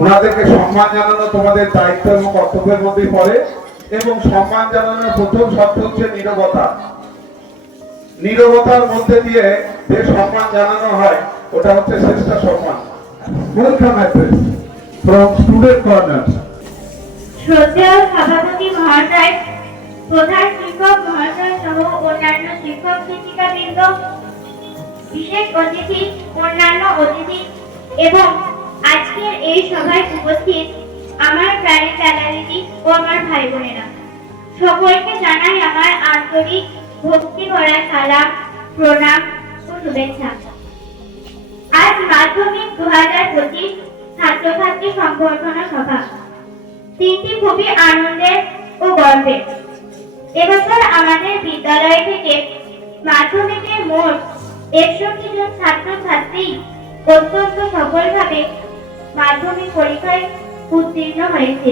ওনাদেরকে সম্মান জানানো তোমাদের দায়িত্ব এবং কর্তব্যের মধ্যে পড়ে এবং সম্মান জানানোর প্রথম শর্ত হচ্ছে নীরবতা। নীরবতার মধ্যে দিয়ে যে সম্মান জানানো হয় ওটা হচ্ছে শ্রেষ্ঠ সম্মান। Welcome address from student corner শ্রদ্ধেয় সভাপতি মহাশয় প্রধান শিক্ষক মহাশয় সহ অন্যান্য শিক্ষক শিক্ষিকা বৃন্দ বিশেষ অতিথি অন্যান্য অতিথি এবং আজকের এই সভায় উপস্থিত আমার প্রাণের দাদাদিদি ও আমার ভাই বোনেরা সকলকে জানাই আমার আন্তরিক ভক্তি ভরা সালাম, প্রণাম ও শুভেচ্ছা। আজ মাধ্যমিক দু হাজার পঁচিশ ছাত্রছাত্রী সংবর্ধনা সভা। দিনটি খুবই আনন্দের ও গর্বের। এবছর আমাদের বিদ্যালয় থেকে মাধ্যমিকের মোট একষট্টি জন ছাত্রছাত্রী অত্যন্ত সফলভাবে মাধ্যমিক পরীক্ষায় উত্তীর্ণ হয়েছে।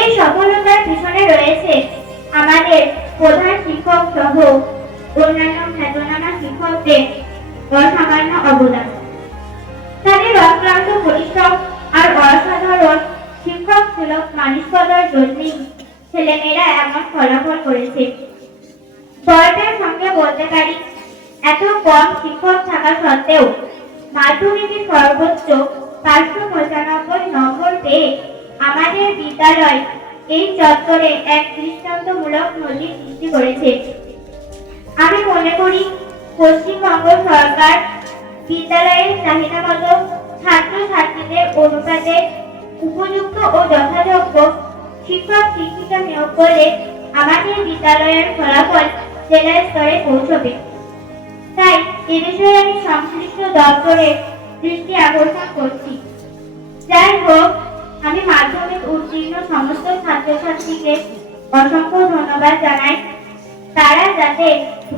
এই সফলতার পিছনে রয়েছে আমাদের প্রধান শিক্ষক সহ অন্যান্য খ্যাতনামা শিক্ষকদের অসামান্য অবদান। তাদের অক্লান্ত পরিশ্রম আর অসাধারণ শিক্ষক সুলভ মানসিকতার জন্যই ছেলেমেয়েরা এমন ফলাফল করেছে। গর্বের সঙ্গে বলতে পারি, এত কম শিক্ষক থাকা সত্ত্বেও মাধ্যমিকে সর্বোচ্চ পাঁচশো পঁচানব্বই নম্বর পেয়ে আমাদের বিদ্যালয় এই চত্বরে এক দৃষ্টান্তমূলক নজির সৃষ্টি করেছে। আমি মনে করি, পশ্চিমবঙ্গ সরকার বিদ্যালয়ের চাহিদা মতো ছাত্র ছাত্রীদের অনুপাতে উপযুক্ত ও যথাযোগ্য শিক্ষক, শিক্ষিকা নিয়োগ করলে আমাদের বিদ্যালয়ের ফলাফল জেলা স্তরে পৌঁছবে। তাই এ বিষয়ে আমি সংশ্লিষ্ট দপ্তরের দৃষ্টি আকর্ষণ করছি। যাই হোক, আমি মাধ্যমিক উত্তীর্ণ সমস্ত ছাত্রছাত্রীকে অসংখ্য ধন্যবাদ জানাই। তারা যাতে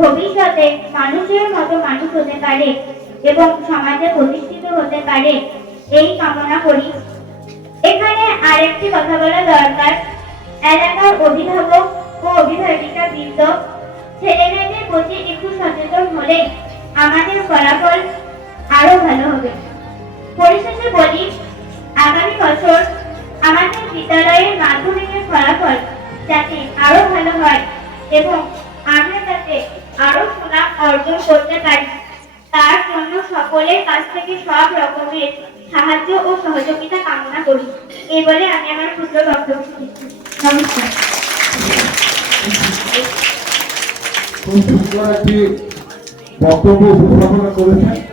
ভবিষ্যতে মানুষের মতো মানুষ হতে পারে এবং সমাজে প্রতিষ্ঠিত হতে পারে, এই কামনা করি। এখানে আরেকটি কথা বলা দরকার। এলাকার অভিভাবক ও অভিভাবিকা বৃন্দ, ছেলেমেয়েদের প্রতি একটু সচেতন হলে আমাদের ফলাফল আরও ভালো হবে। পরিশেষে বলি, আগামী বছর আমাদের বিদ্যালয়ের মাধ্যমিকের ফলাফল যাতে আরও ভালো হয় এবং আমরা যাতে আরও সুনাম অর্জন করতে পারি, তার জন্য সকলের কাছ থেকে সব রকমের সাহায্য ও সহযোগিতা কামনা করি। এই বলে আমি আমার ক্ষুদ্র বক্তব্য নমস্কার। খুব সুন্দর একটি বক্তব্য উপস্থাপনা করেছেন?